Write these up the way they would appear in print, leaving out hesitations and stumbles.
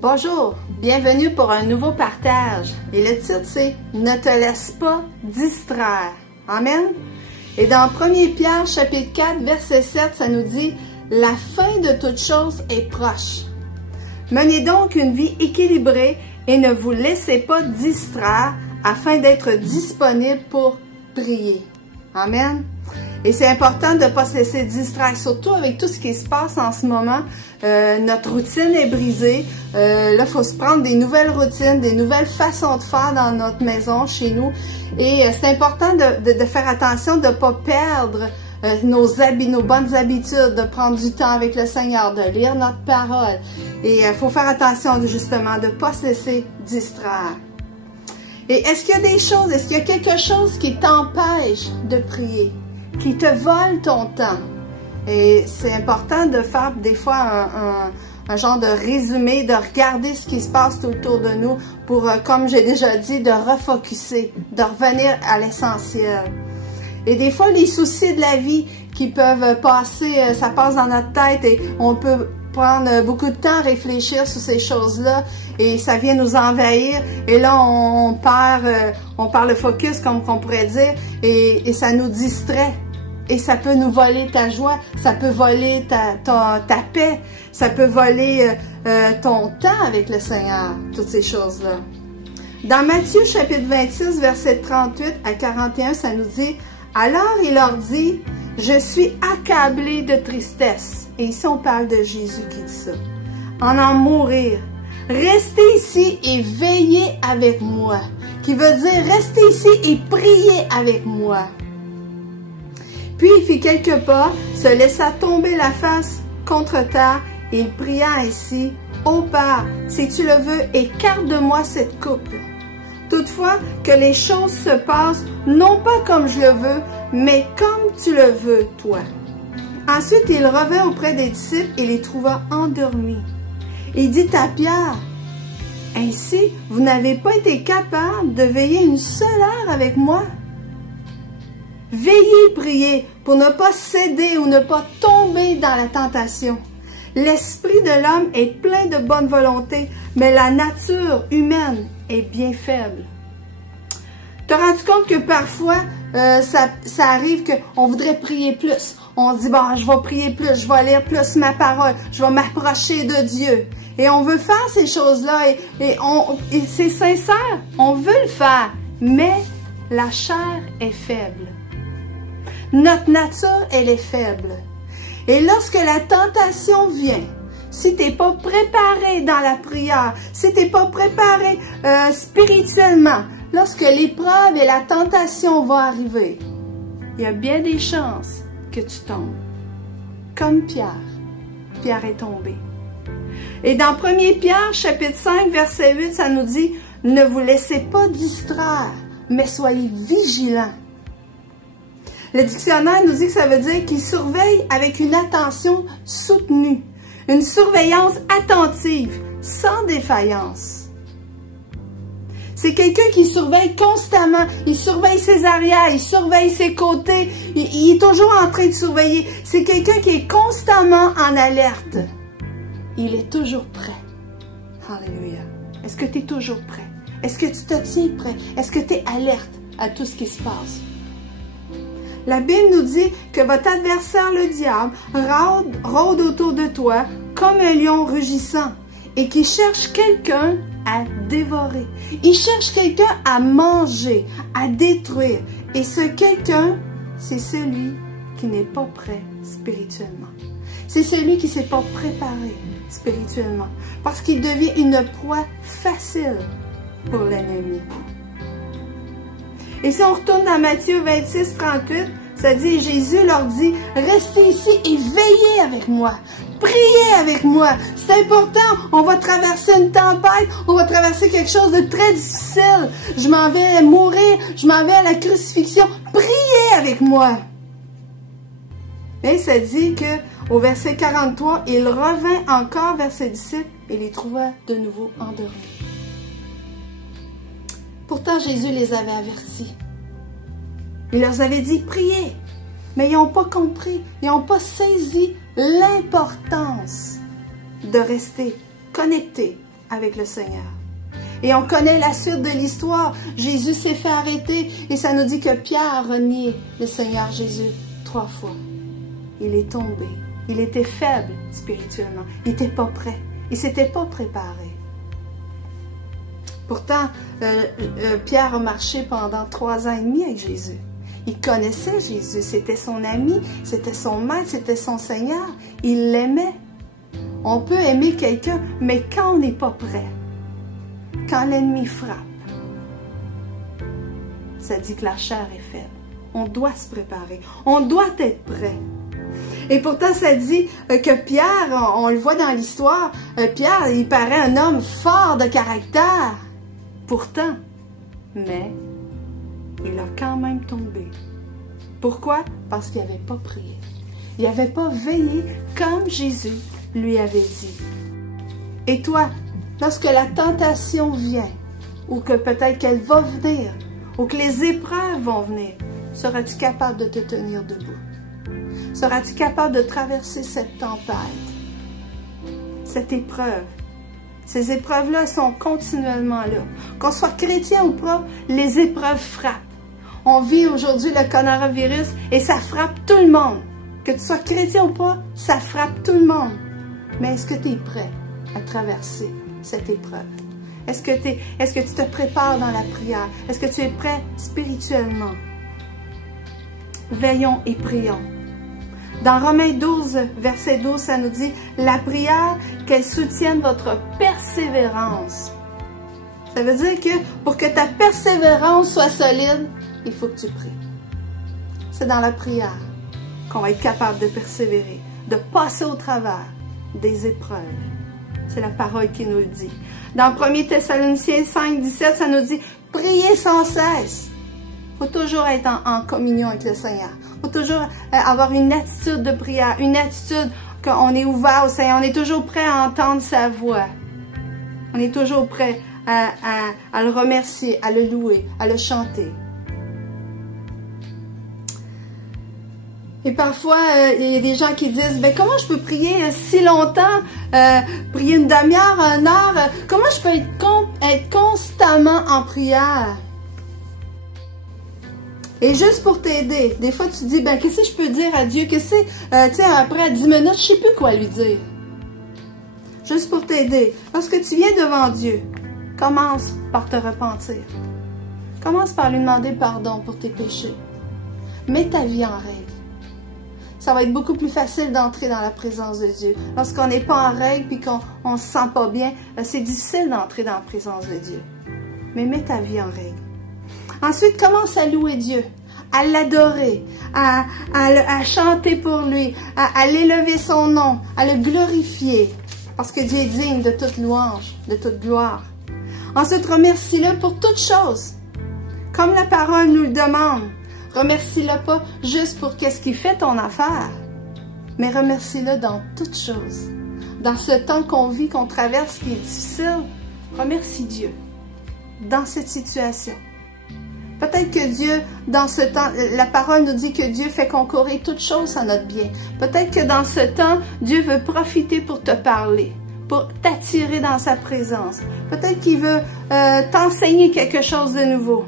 Bonjour, bienvenue pour un nouveau partage. Et le titre c'est « Ne te laisse pas distraire ». Amen. Et dans 1 Pierre chapitre 4 verset 7, ça nous dit « La fin de toute chose est proche. Menez donc une vie équilibrée et ne vous laissez pas distraire afin d'être disponible pour prier. » Amen. Et c'est important de ne pas se laisser distraire, surtout avec tout ce qui se passe en ce moment. Notre routine est brisée. Là, il faut se prendre des nouvelles routines, des nouvelles façons de faire dans notre maison, chez nous. Et c'est important de faire attention de ne pas perdre nos bonnes habitudes, de prendre du temps avec le Seigneur, de lire notre parole. Et il faut faire attention justement de ne pas se laisser distraire. Et est-ce qu'il y a des choses, est-ce qu'il y a quelque chose qui t'empêche de prier, qui te vole ton temps? Et c'est important de faire des fois un genre de résumé, de regarder ce qui se passe tout autour de nous pour, comme j'ai déjà dit, de refocuser, de revenir à l'essentiel. Et des fois, les soucis de la vie qui peuvent passer, ça passe dans notre tête et on peut prendre beaucoup de temps à réfléchir sur ces choses-là et ça vient nous envahir et là on perd le focus comme on pourrait dire et ça nous distrait et ça peut nous voler ta joie, ça peut voler ta paix, ça peut voler ton temps avec le Seigneur, toutes ces choses-là. Dans Matthieu chapitre 26 verset 38 à 41, ça nous dit « Alors il leur dit, je suis accablé de tristesse. » Et ici, on parle de Jésus qui dit ça. En mourir. Restez ici et veillez avec moi. Qui veut dire, restez ici et priez avec moi. Puis il fit quelques pas, se laissa tomber la face contre terre et il pria ainsi, « Ô Père, si tu le veux, écarte de moi cette coupe. Toutefois, que les choses se passent, non pas comme je le veux, mais comme tu le veux, toi. » Ensuite, il revint auprès des disciples et les trouva endormis. Il dit à Pierre, « Ainsi, vous n'avez pas été capable de veiller une seule heure avec moi? Veillez, priez, pour ne pas céder ou ne pas tomber dans la tentation. L'esprit de l'homme est plein de bonne volonté, mais la nature humaine est bien faible. » Tu te rends compte que parfois, ça arrive qu'on voudrait prier plus. On dit, bon, je vais prier plus, je vais lire plus ma parole, je vais m'approcher de Dieu. Et on veut faire ces choses-là et c'est sincère, on veut le faire, mais la chair est faible. Notre nature, elle est faible. Et lorsque la tentation vient, si tu n'es pas préparé dans la prière, si tu n'es pas préparé spirituellement, lorsque l'épreuve et la tentation vont arriver, il y a bien des chances que tu tombes. Comme Pierre. Pierre est tombé. Et dans 1 Pierre, chapitre 5, verset 8, ça nous dit « Ne vous laissez pas distraire, mais soyez vigilants. » Le dictionnaire nous dit que ça veut dire qu'il surveille avec une attention soutenue, une surveillance attentive, sans défaillance. C'est quelqu'un qui surveille constamment, il surveille ses arrières, il surveille ses côtés, il est toujours en train de surveiller. C'est quelqu'un qui est constamment en alerte. Il est toujours prêt. Alléluia. Est-ce que tu es toujours prêt? Est-ce que tu te tiens prêt? Est-ce que tu es alerte à tout ce qui se passe? La Bible nous dit que votre adversaire, le diable, rôde autour de toi comme un lion rugissant et qui cherche quelqu'un à dévorer. Il cherche quelqu'un à manger, à détruire. Et ce quelqu'un, c'est celui qui n'est pas prêt spirituellement. C'est celui qui ne s'est pas préparé spirituellement. Parce qu'il devient une proie facile pour l'ennemi. Et si on retourne dans Matthieu 26, 38, ça dit, Jésus leur dit, restez ici et veillez avec moi. Priez avec moi. C'est important. On va traverser une tempête. On va traverser quelque chose de très difficile. Je m'en vais mourir. Je m'en vais à la crucifixion. Priez avec moi. Et ça dit que au verset 43, il revint encore vers ses disciples et les trouva de nouveau endormis. Pourtant, Jésus les avait avertis. Il leur avait dit, priez. Mais ils n'ont pas compris. Ils n'ont pas saisi l'importance de rester connectés avec le Seigneur. Et on connaît la suite de l'histoire. Jésus s'est fait arrêter et ça nous dit que Pierre a renié le Seigneur Jésus 3 fois. Il est tombé. Il était faible spirituellement. Il n'était pas prêt. Il ne s'était pas préparé. Pourtant, Pierre a marché pendant 3 ans et demi avec Jésus. Il connaissait Jésus. C'était son ami, c'était son maître, c'était son Seigneur. Il l'aimait. On peut aimer quelqu'un, mais quand on n'est pas prêt, quand l'ennemi frappe, ça dit que la chair est faible. On doit se préparer. On doit être prêt. Et pourtant, ça dit que Pierre, on le voit dans l'histoire, Pierre, il paraît un homme fort de caractère. Pourtant, mais il a quand même tombé. Pourquoi? Parce qu'il n'avait pas prié. Il n'avait pas veillé comme Jésus lui avait dit. Et toi, lorsque la tentation vient, ou que peut-être qu'elle va venir, ou que les épreuves vont venir, seras-tu capable de te tenir debout? Seras-tu capable de traverser cette tempête, cette épreuve? Ces épreuves-là sont continuellement là. Qu'on soit chrétien ou pas, les épreuves frappent. On vit aujourd'hui le coronavirus et ça frappe tout le monde. Que tu sois chrétien ou pas, ça frappe tout le monde. Mais est-ce que tu es prêt à traverser cette épreuve? Est-ce que tu te prépares dans la prière? Est-ce que tu es prêt spirituellement? Veillons et prions. Dans Romains 12, verset 12, ça nous dit « La prière, qu'elle soutienne votre persévérance. » Ça veut dire que pour que ta persévérance soit solide, il faut que tu pries. C'est dans la prière qu'on va être capable de persévérer, de passer au travers des épreuves. C'est la parole qui nous le dit. Dans 1 Thessaloniciens 5, 17, ça nous dit « Priez sans cesse. » Il faut toujours être en communion avec le Seigneur. Il faut toujours avoir une attitude de prière, une attitude qu'on est ouvert au Seigneur. On est toujours prêt à entendre sa voix. On est toujours prêt à le remercier, à le louer, à le chanter. Et parfois, il y a des gens qui disent, ben comment je peux prier si longtemps, prier une demi-heure, 1 heure, comment je peux être constamment en prière? Et juste pour t'aider, des fois tu te dis, ben qu'est-ce que je peux dire à Dieu? Qu'est-ce que c'est, après 10 minutes, je sais plus quoi lui dire. Juste pour t'aider, lorsque tu viens devant Dieu, commence par te repentir. Commence par lui demander pardon pour tes péchés. Mets ta vie en règle. Ça va être beaucoup plus facile d'entrer dans la présence de Dieu. Lorsqu'on n'est pas en règle et qu'on ne se sent pas bien, c'est difficile d'entrer dans la présence de Dieu. Mais mets ta vie en règle. Ensuite, commence à louer Dieu, à l'adorer, à chanter pour lui, à l'élever son nom, à le glorifier. Parce que Dieu est digne de toute louange, de toute gloire. Ensuite, remercie-le pour toutes choses. Comme la parole nous le demande. Remercie-le pas juste pour qu'est-ce qui fait ton affaire, mais remercie-le dans toutes choses. Dans ce temps qu'on vit, qu'on traverse, qui est difficile, remercie Dieu dans cette situation. Peut-être que Dieu, dans ce temps, la parole nous dit que Dieu fait concourir toutes choses à notre bien. Peut-être que dans ce temps, Dieu veut profiter pour te parler, pour t'attirer dans sa présence. Peut-être qu'il veut t'enseigner quelque chose de nouveau.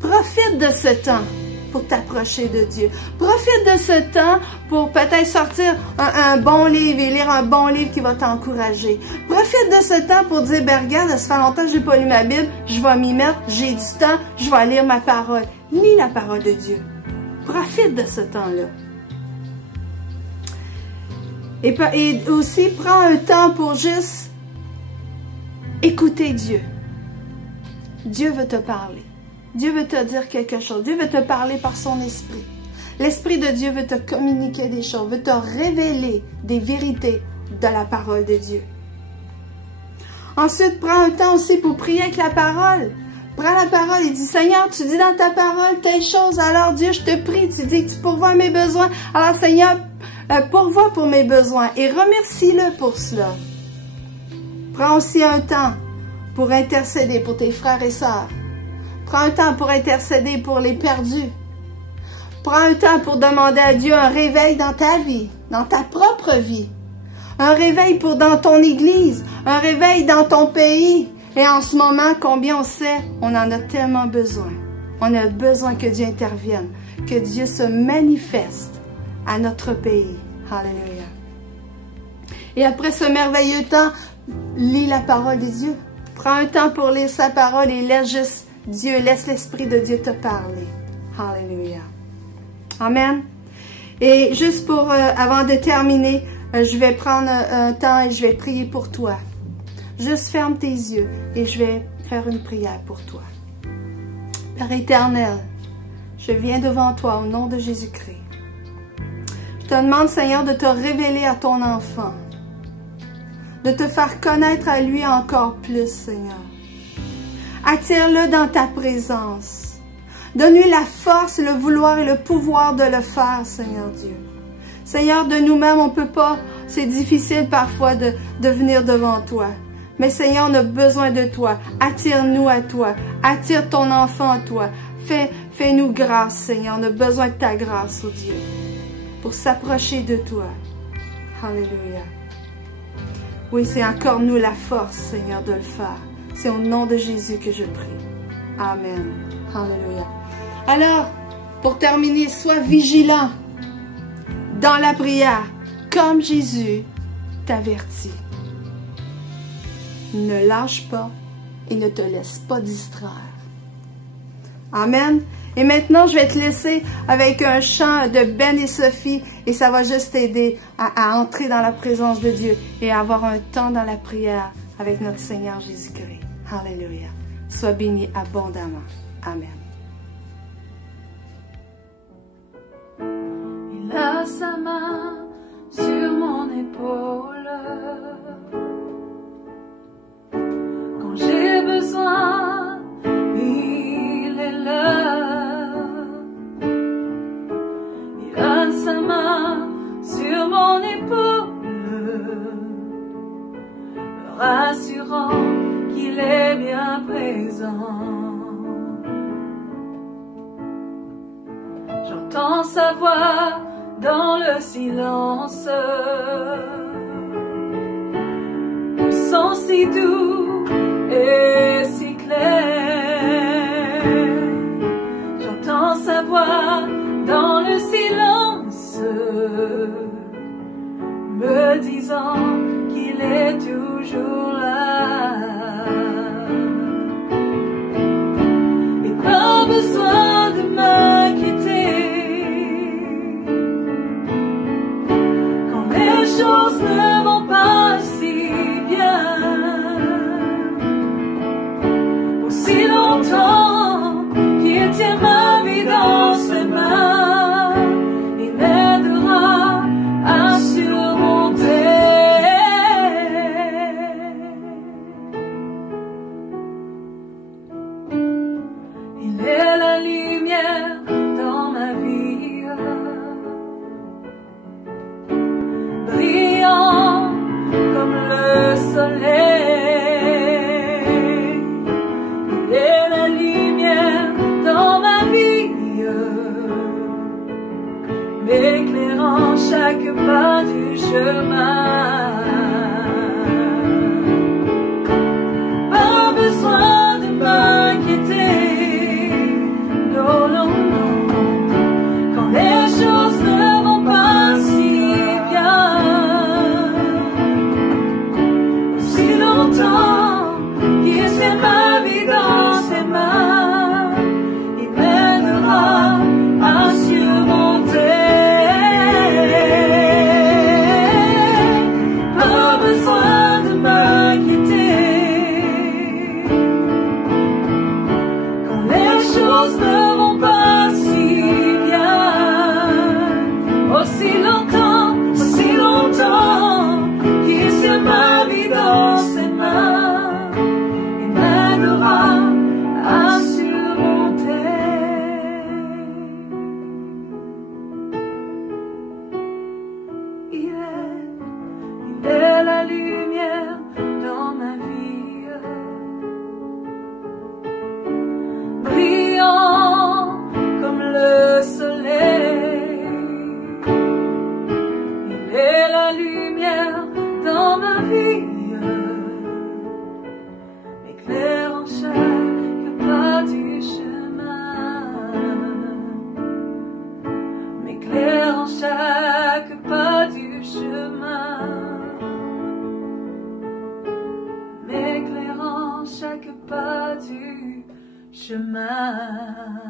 Profite de ce temps pour t'approcher de Dieu. Profite de ce temps pour peut-être sortir un bon livre et lire un bon livre qui va t'encourager. Profite de ce temps pour dire, ben regarde, ça fait longtemps que je n'ai pas lu ma Bible, je vais m'y mettre, j'ai du temps, je vais lire ma parole. Lis la parole de Dieu. Profite de ce temps-là. Et aussi, prends un temps pour juste écouter Dieu. Dieu veut te parler. Dieu veut te dire quelque chose. Dieu veut te parler par son esprit. L'esprit de Dieu veut te communiquer des choses, veut te révéler des vérités de la parole de Dieu. Ensuite, prends un temps aussi pour prier avec la parole. Prends la parole et dis, Seigneur, tu dis dans ta parole telle chose, alors Dieu, je te prie, tu dis que tu pourvois mes besoins. Alors Seigneur, pourvois pour mes besoins et remercie-le pour cela. Prends aussi un temps pour intercéder pour tes frères et sœurs. Prends un temps pour intercéder pour les perdus. Prends un temps pour demander à Dieu un réveil dans ta vie, dans ta propre vie. Un réveil pour dans ton église, un réveil dans ton pays. Et en ce moment, combien on sait, on en a tellement besoin. On a besoin que Dieu intervienne, que Dieu se manifeste à notre pays. Alléluia. Et après ce merveilleux temps, lis la parole de Dieu. Prends un temps pour lire sa parole et laisse juste Dieu, laisse l'Esprit de Dieu te parler. Alléluia. Amen. Et juste pour, avant de terminer, je vais prendre un temps et je vais prier pour toi. Juste ferme tes yeux et je vais faire une prière pour toi. Père éternel, je viens devant toi au nom de Jésus-Christ. Je te demande, Seigneur, de te révéler à ton enfant, de te faire connaître à lui encore plus, Seigneur. Attire-le dans ta présence. Donne-lui la force, le vouloir et le pouvoir de le faire, Seigneur Dieu. Seigneur, de nous-mêmes, on ne peut pas, c'est difficile parfois de venir devant toi. Mais Seigneur, on a besoin de toi. Attire-nous à toi. Attire ton enfant à toi. Fais-nous grâce, Seigneur. On a besoin de ta grâce, oh Dieu, pour s'approcher de toi. Alléluia. Oui, c'est encore nous la force, Seigneur, de le faire. C'est au nom de Jésus que je prie. Amen. Alléluia. Alors, pour terminer, sois vigilant dans la prière, comme Jésus t'avertit. Ne lâche pas et ne te laisse pas distraire. Amen. Et maintenant, je vais te laisser avec un chant de Ben et Sophie et ça va juste t'aider à entrer dans la présence de Dieu et à avoir un temps dans la prière avec notre Seigneur Jésus-Christ. Alléluia. Sois béni abondamment. Amen. Il a sa main sur mon épaule quand j'ai besoin, il est là. Il a sa main sur mon épaule, me rassurant qu'il est bien présent. J'entends sa voix dans le silence, le son si doux et si clair. J'entends sa voix dans le silence, me disant qu'il est toujours là. Et pas besoin de m'inquiéter quand les choses ne vont pas si bien. Aussi longtemps qu'il tient ma vie dans ses mains, il m'aidera à surmonter. Il est la lumière dans ma vie, brillant comme le soleil. Il est la lumière dans ma vie, m'éclairant chaque pas du chemin. Pas besoin de m'inquiéter, non, non, non, quand les choses ne vont pas si bien. Aussi longtemps qu'il tient ma vie dans ses mains, il m'aidera à surmonter. Pas besoin de m'inquiéter quand les choses ne vont pas si bien. Aussi longtemps qu'il tient ma vie dans ses mains, il m'aidera à surmonter. Il est la lumière dans ma vie, brillant comme le soleil. vie, m'éclairant chaque pas du chemin, m'éclairant chaque pas du chemin, m'éclairant chaque pas du chemin.